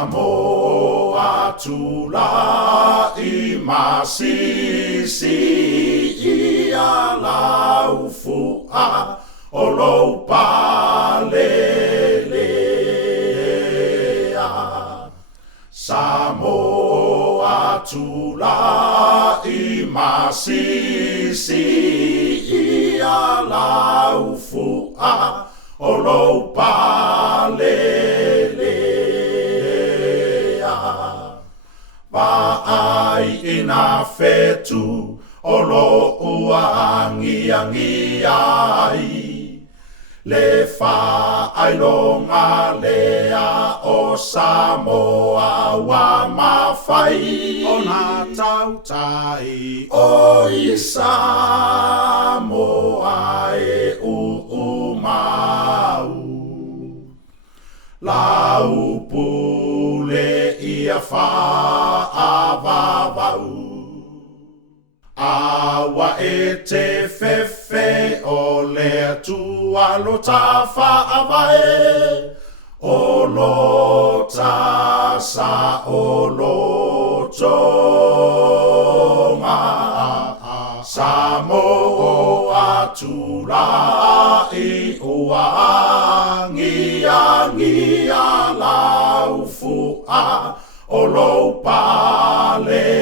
Samoa tula I masisi ia laufua o lou palelea. Samoa tula I masisi ia laufua o lou palelea. Paai ina fetu o lo uangi ai. Le faai longa lea o Samoa wa mawhai. O na tautai o I Samoa e mau. Lau pule ia whaavavau. Awa e te fefe o lea tualo ta whaavae. O lota sa o lotonga. Samoa tula I uangi laufua o lou pale.